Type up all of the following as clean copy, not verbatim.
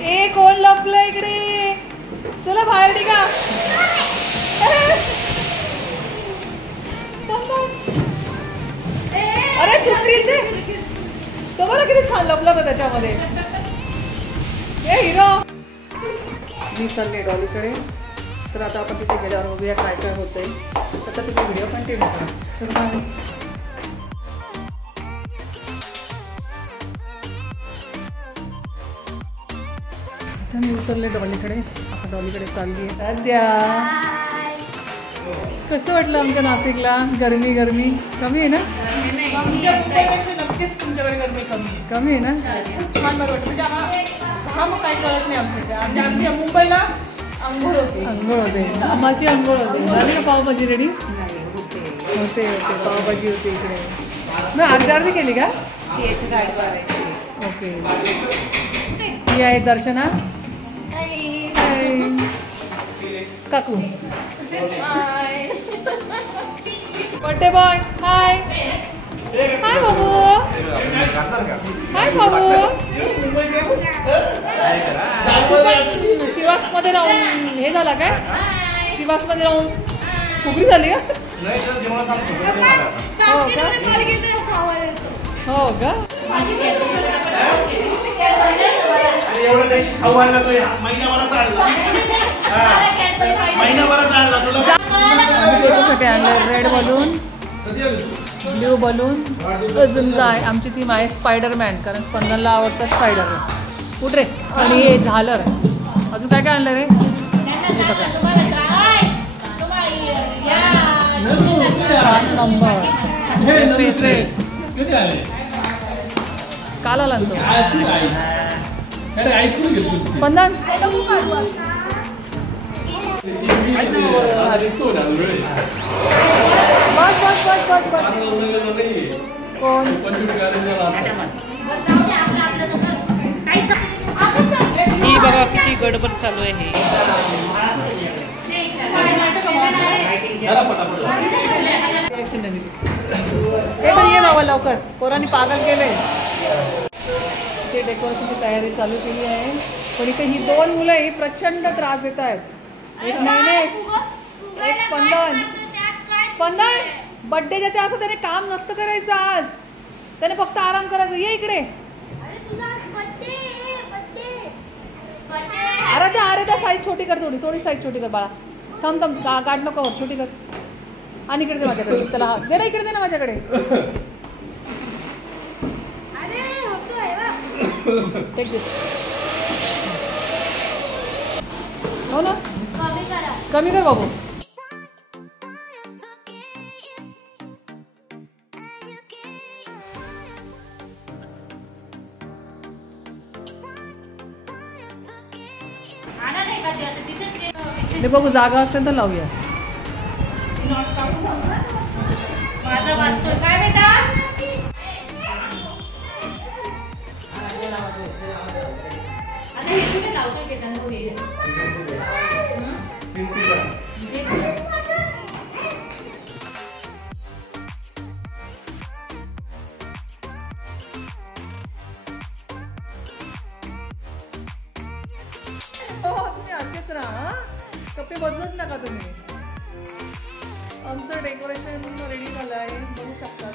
ए कोण लपलं इकडे, चला बाहेर निघा. अरे तुटतील ते, तो बघा किती छान लपला होता त्याच्यामध्ये. ए हिरो, मी चालले डॉलीकडे. तर आता आपण तिथे गेल्यावर बघूया काय काय होतंय. आता तिथे व्हिडिओ कंटिन्यू करा. चलो बाय. मी उतरले डॉलीकडे. आता डॉलीकडे चालली आहे. सध्या कसं वाटलं आमच्या नाशिकला? गरमी गरमी कमी आहे ना? नक्कीच तुमच्याकडे गरमी कमी आहे ना? छान बरं वाटतं. म्हणजे हा मग काही कळत नाही आमच्या. आमच्या मुंबईला अंघोळ होते आम्हाची अंघोळ होते. झाली का पावभाजी रेडी? होते पावभाजी होते इकडे. मग अर्धी केली का? ओके. ही आहे दर्शना काकू. Birthday boy. हाय हाय बाबू. हाय बाबू. शिवाक्स मध्ये राहून हे झाला काय? शिवाक्स मध्ये राहून फुगरी झाली का? हो का? हो का? रेड बलून, ब्ल्यू बलून, अजून काय आमची टीम आहे स्पायडरमॅन, कारण स्पंदनला आवडतं स्पायडरमॅन. कुठ रे? आणि हे झालर. अजून काय काय आणलं रे? हे बघा 5 नंबर काल आला तो स्पंदन. बस बस बस बस बस. कोण? ही बघा किती गडबड चालू आहे. हे तर ये बाबा लवकर, पोरांनी पागल केलंय. ते डेकोरेशनची तयारी चालू केली आहे. पण इथे ही 2 मुलं ही प्रचंड त्रास देत आहेत. एक नैनेश, एक स्पंदन. स्पंदन बड्डे ज्याचा असं त्याने काम नसतं करायचं आज. त्याने फक्त आराम करायचं. ये इकडे. अरे त्या साईज छोटी कर, थोडी साईज छोटी कर बाळा. थांब गाठ नको छोटी कर. आणि इकडे दे माझ्याकडे. त्याला हात दे ना, इकडे दे ना माझ्याकडे. हो ना, कमी कर बाबू. हे बघू जागा असेल तर लावूया. काय बेटा? असेच राहा, कपडे बदलूच नका तुम्ही. आमचं डेकोरेशन रेडी झालं आहे, बघू शकतात.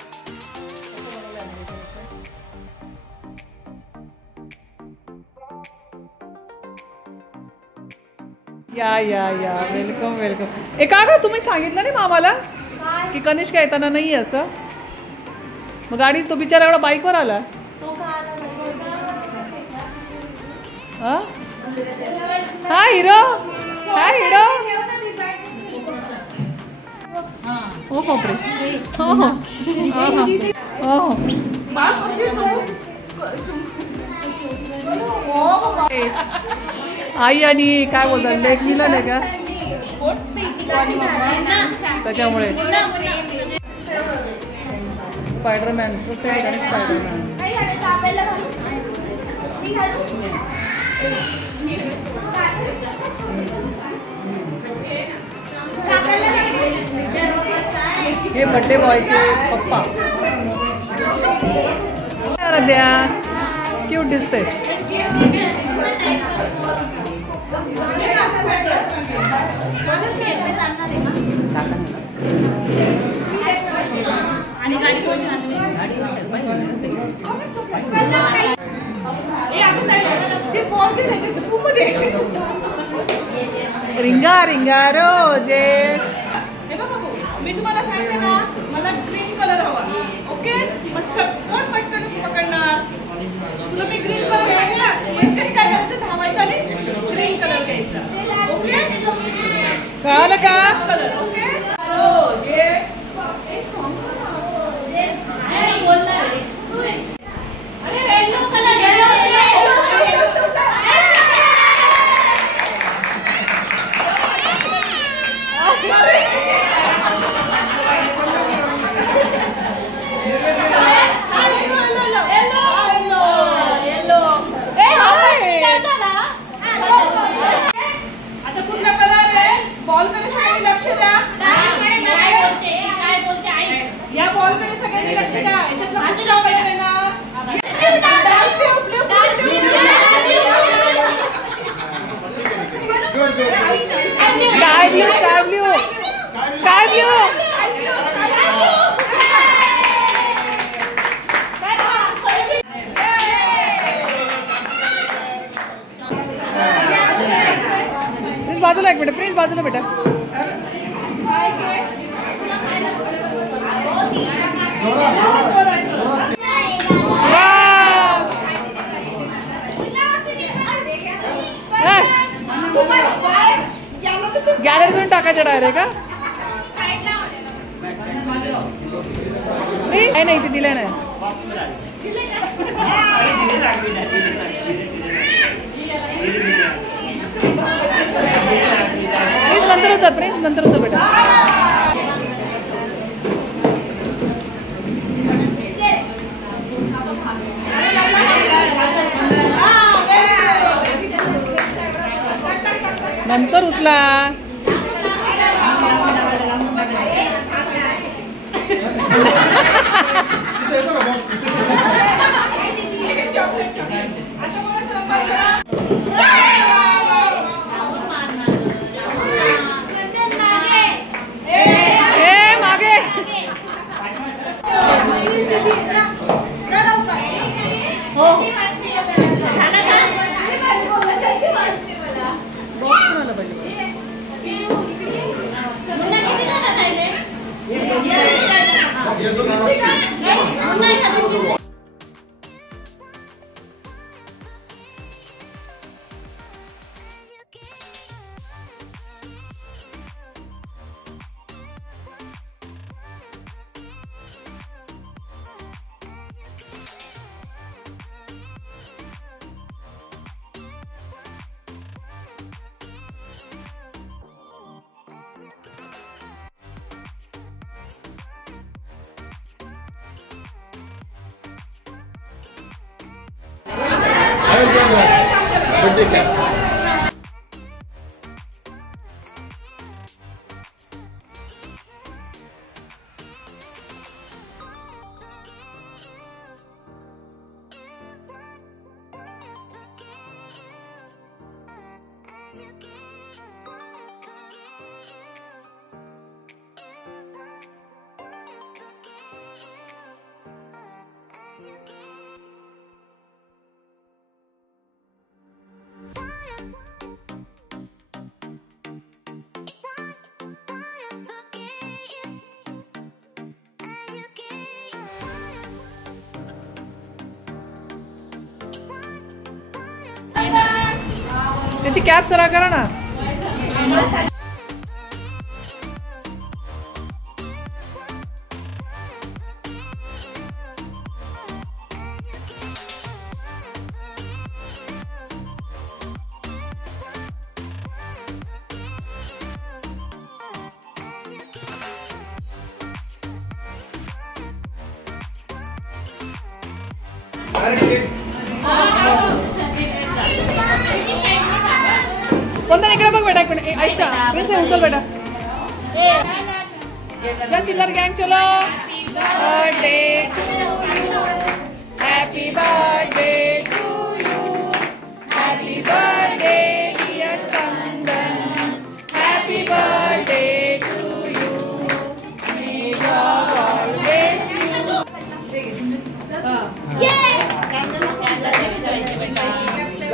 या या या वेलकम वेलकम. ए का ग तुम्ही सांगितलं नाही मामाला की कनिष्का येताना नाही असं? मग गाडी तो बिचारा एवढा बाईकवर आला. हा हाय हिरो. हाय हिरो. हो बापरे. हो हो हो. आई आणि काय बोलतात लेक मिलन आहे का त्याच्यामुळे. स्पायडरमॅन आणि स्पायडरमॅन. हे बर्थडे बॉयचे पप्पा. द्या क्यूट दिसते. रिंगा रिंगा रोजेस. मी तुम्हाला सांगते ना, मला ग्रीन कलर हवा. ओके, मग कोण पटकन पकडणार? तुला मी ग्रीन कलर सांगितला, एकच काय करायचं, धावायचं आणि ग्रीन कलर घ्यायचा. ओके, कळालं का? Colour. Okay, Sky blue, sky blue, sky blue. Please बाजूला एक मिनिट, प्लीज बाजूला बेटा. गॅलरीतून टाकायचं डायरेक्ट का? नाही ते दिलं नाही. प्लीज नंतर उचल, प्लीज नंतर उचल बेटा. नंतर उचला. मागे त्याची कॅप सरळ करा ना. स्पंदन इकडे बघ बेटा, एक मिनिट. ऐश्का प्रिन्स उचल बेटा. चिल्लर गँग चलो. Birthday to you, happy birthday to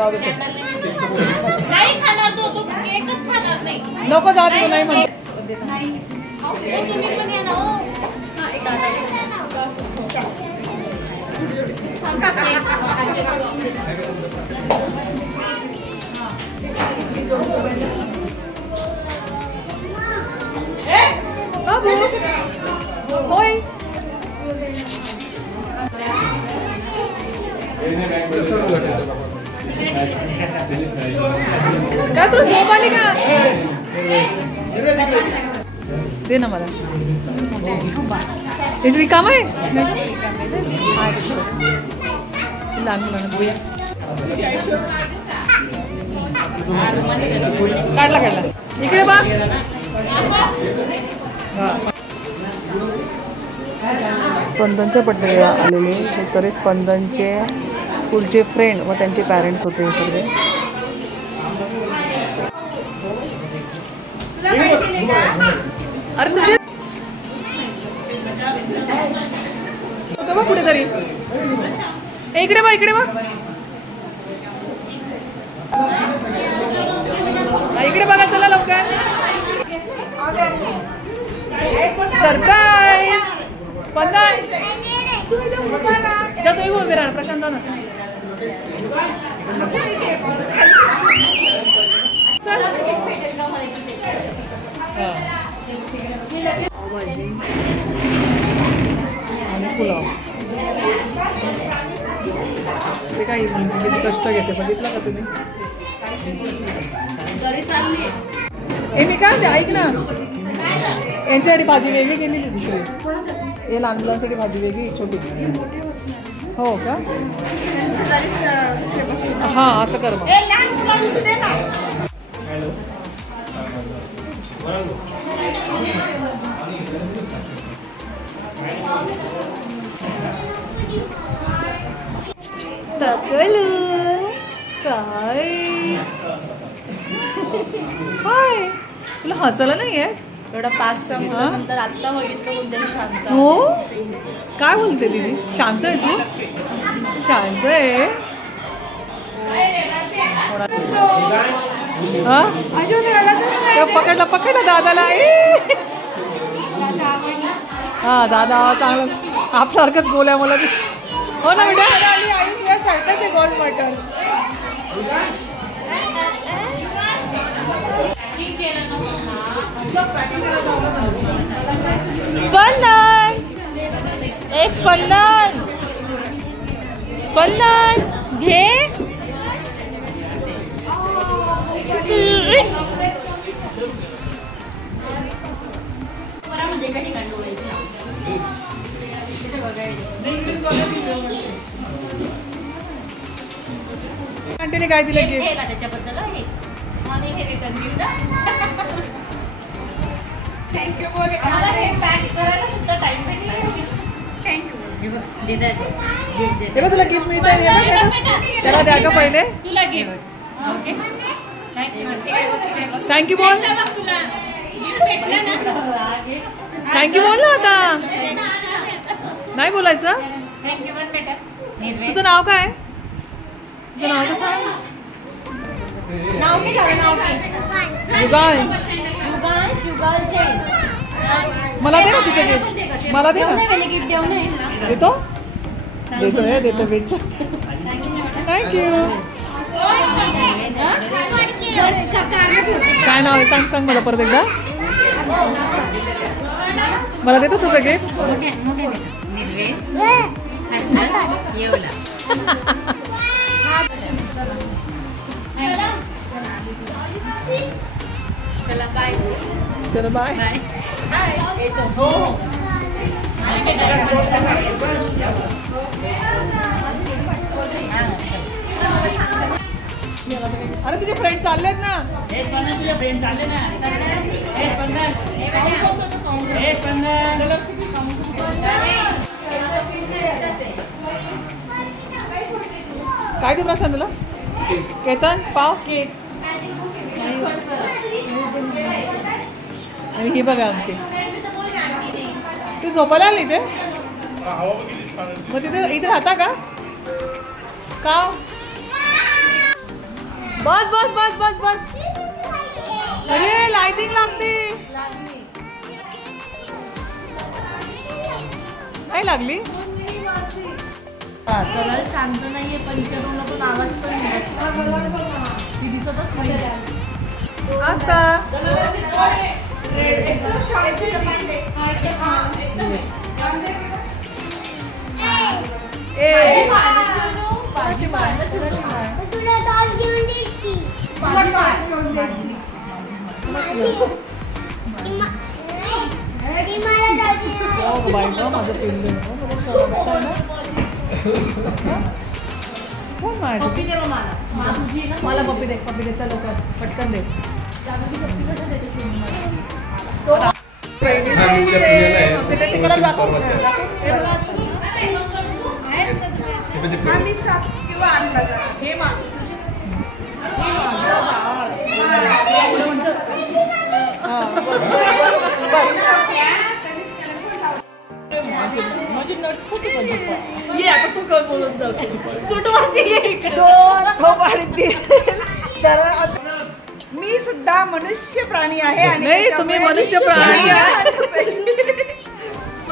जाऊ दे चल. नाही खाणार तो केकच खाणार नाही. नको जाऊ दे, नाही म्हणते. तुम्ही पण या ना हो. बाबू होय काय तुला झोप आली का? दे ना मला. इथे काम आहे लहान मुलांना. काढला काढला इकडे बा. स्पंदनच्या बड्डेला आलेले हे सर्व स्पंदनचे स्कूलचे फ्रेंड व त्यांचे पॅरेंट्स होते हे सर्व. अरे तुझे होतं बा कुठेतरी. इकडे बा इकडे बा इकडे बघा चला लवकर. सरप्राईज स्पंदन जा तुम्ही उभे राहा. प्रशांत ना चल. आणि पुलाव ते काही किती कष्ट घेते बघितलं का तुम्ही. मी काय म्हणते ऐक ना, यांच्यासाठी भाजी वेगळी केलेली दुसरी. हे लहान मुलांसाठी भाजी वेगळी छोटी. हो का? हां असं कर मग. काय तुला हसायला नाही आहे एवढा 5 नंतर आता बघितलं कोणतरी शांत. हो काय बोलते दीदी? शांत आहे तू? शांत आहे. पकडला पकडला दादाला. हा दादा चांगलं आपल्यासारखंच बोलाय मला. हो ना बेटा सारखंच आहे गोल्ड मटन. स्पंदन ए स्पंदन स्पंदन घे. आंटीने काय दिलं गिफ्ट? थँक्यू बोल. मला हे पॅक करायला सुद्धा टाइम भेटला. थँक्यू. तेव्हा तुला गिफ्ट मिळतंय. त्याला द्या का पहिले. तुला गिफ्ट. ओके थँक्यू बोल. तुला गिफ्ट भेटलं ना. थँक्यू बोल ना आता. नाही बोलायचं. थँक्यू बोल बेटा. तुझं नाव काय? तुझं नाव तर सांग. नाव काय झालं? नाव काय? युगाल. युगांश युगाल जैन. मला दे ना तिचं गिफ्ट. मला दे ना. गिफ्ट देऊ नये. देतो देतो हे देतो बेच. थँक्यू. काय नाव आहे सांग सांग मला परत एकदा. मला देतो तुझं गिफ्ट. चलो बाय. अरे तुझे फ्रेंड चाललेत ना. तुझे फ्रेंड चालले ना. काय ते प्रशांत तुला? केतन पाव केक. आणि ही बघा आमची. तू झोपायला आली इथे? मग तिथे इथे राहता का? बस बस बस बस बस. अरे लाइटिंग लागते. नाही लागली. कलर शांत नाहीये पण हिच्या तोंडातून आवाज पण येत. ती दिसतच नाही. असता एकदम शांत ए पाची माय तुला डॉल घेऊन दे की माझं मला पप्पी दे चल लवकर पटकन दे. ये आता तू काय बोलत जाऊ सुटवासी दोन थोबाडीत दिल सरळ. मी सुद्धा मनुष्य प्राणी आहे आणि नाही तुम्ही मनुष्य प्राणी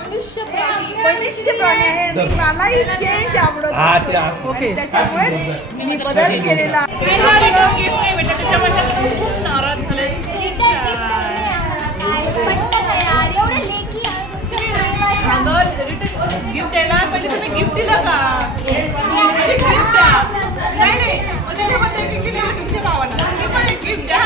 मनुष्य प्राणी आहे आणि मलाही चेंज आवडत. ओके त्याच्यामुळे मी बदल केलेला. गिफ्ट आहे ना पहिले तुम्ही गिफ्ट दिलं का गिफ्ट द्या. नाही त्याच्याबद्दल गिफ्ट दिलं तुमच्या भावांना गिफ्ट द्या.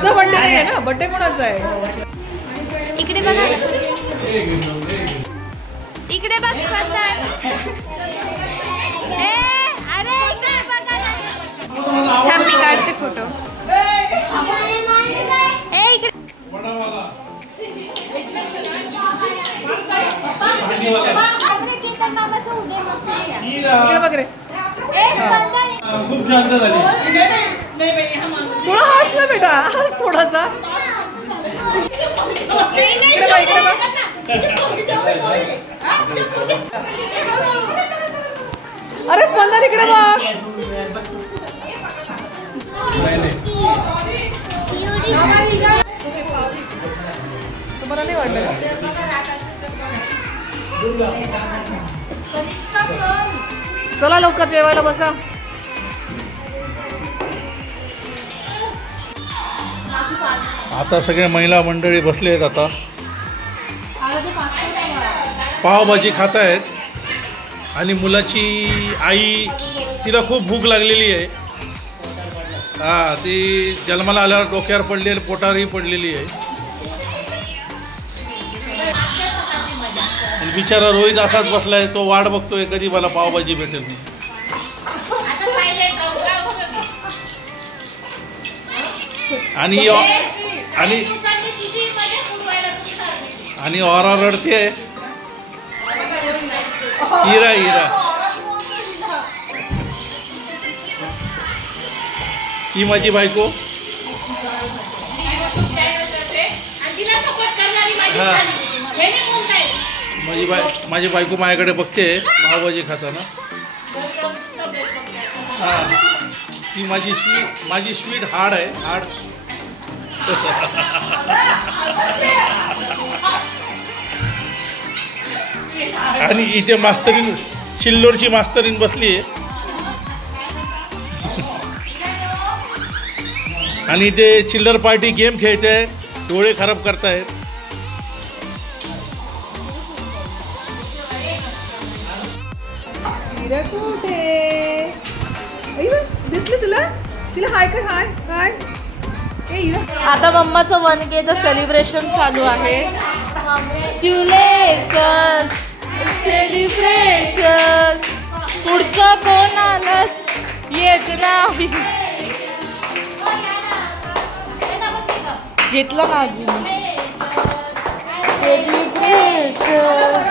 तुझा बर्थडे नाही आहे ना. बर्थडे कोणाचा आहे. इकडे बघा इकडे बघ स्पर्धा. अरे इकडे बघा ना. थांब मी काढते फोटो. खूप शांत झाली. थोडा हस ना बेटा हस थोडासा. इकडे बघ इकडे बघ. अरे स्पंदन इकडे बघ. तुम्हाला नाही वाटलं. चला लवकर जेवायला बसा. आता सगळे महिला मंडळी बसले आहेत. आता पावभाजी खात आहेत आणि मुलाची आई तिला खूप भूक लागलेली आहे. हा ती जन्माला आल्यावर डोक्यावर पडली आणि पोटावरही पडलेली आहे. आणि बिचारा रोहित असाच बसलाय. तो वाट बघतोय कधी मला पावभाजी भेटेल. आणि आणि औरा रडते. हिरा हिरा ही माझी बायको. माझी बायको माझ्याकडे बघते पावभाजी खाताना. हा ती माझी स्वीट हार्ड आहे. हार्ड. आणि इथे मास्तरीन चिल्लोरची मास्तरीन बसली आहे. आणि इथे चिल्लर पार्टी गेम खेळते आहे. डोळे खराब करतायत. दिसली तुला. तिला हाय कर. हाय हाय. आता मम्माचं 1K सेलिब्रेशन चालू आहे. सेलिब्रेशन पुढचं कोणालाच येत नाही. घेतलं ना आजी. सेलिब्रेशन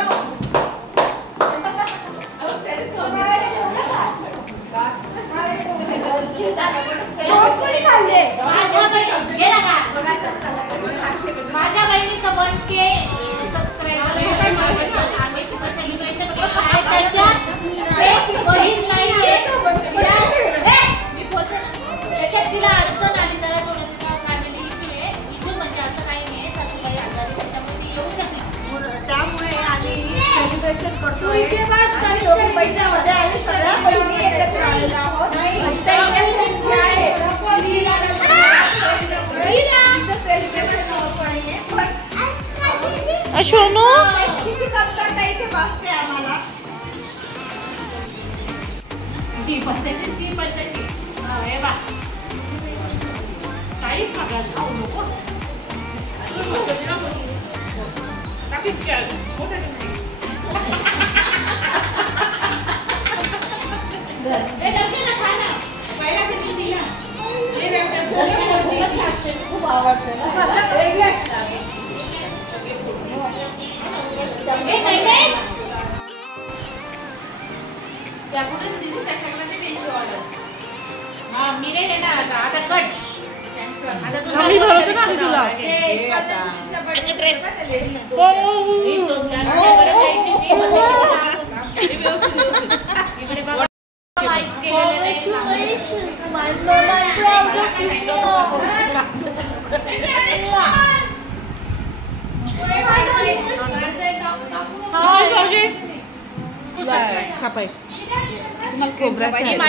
माझ्या बहिणीचं 1K सबस्क्रायबर सेलिब्रेशन करतोय बहिणीमध्ये आम्ही सगळ्या बहिणी एकत्र आलेल्या आहोत. सोनू किती कमतरता इथे भासते आम्हाला. ती पद्धती हे बा काही सगळ्यात खाऊ नको टाकीत काय मोठे खूप आवडते ना.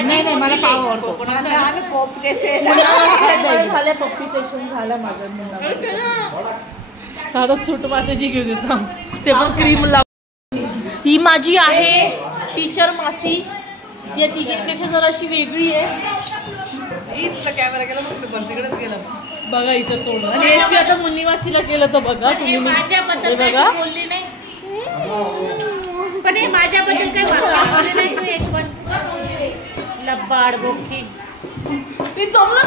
नाही मला पाव आवडतो. आम्ही कोप देते. झालं पप्पी सेशन झालं माझं. आता सूट मासेची घेऊन येतो ते पण क्रीम लाव. ही माझी आहे टीचर मासी. या तिघींपेक्षा जराशी वेगळी आहे. कॅमेरा गेला पण तिकडेच गेला. बघा हिचं तोंड. आणि एसपी आता मुन्नी मासीला केलं तर बघा तुम्ही. माझ्याबद्दल बघा बोलली नाही पण हे माझ्याबद्दल काही बोलले नाही तू एक पण लबाड बोकी. मी जमलं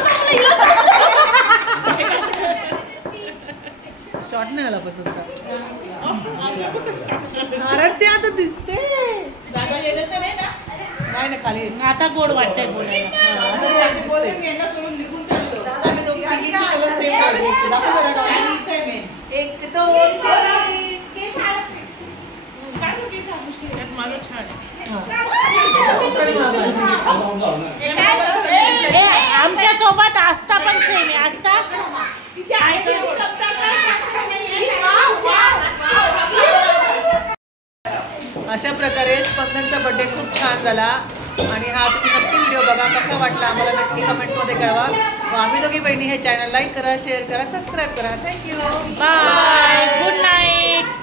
शॉर्ट नाही आला पण तुमचा. अरे ते आता दिसते. दादा गेलं तर नाही ना. नाही ना खाली. आता गोड वाटतंय बोलायला. निघून चालतो. आम्ही दोघी कलर सेम लावले. दाखव जरा डॉली. एक दोन माझं छान आमच्या सोबत आस्था पण सेम आहे. आस्था अशा प्रकारे स्पंदनचा बर्थडे खूप छान झाला. आणि हा तुम्ही नक्की व्हिडिओ बघा. कसा वाटला आम्हाला नक्की कमेंट्समध्ये कळवा. व आम्ही दोघी बहिणी हे चॅनल लाईक करा, शेअर करा, सबस्क्राईब करा. थँक्यू. बाय. Good night.